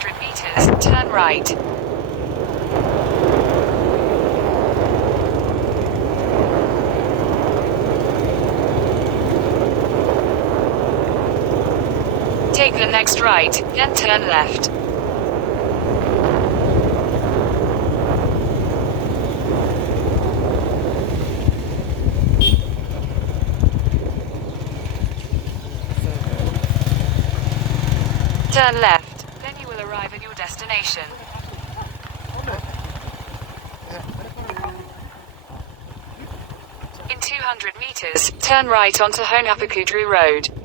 200 meters, turn right. Take the next right, then turn left. Turn left, then you will arrive at your destination. In 200 meters, turn right onto Honapakudru Road.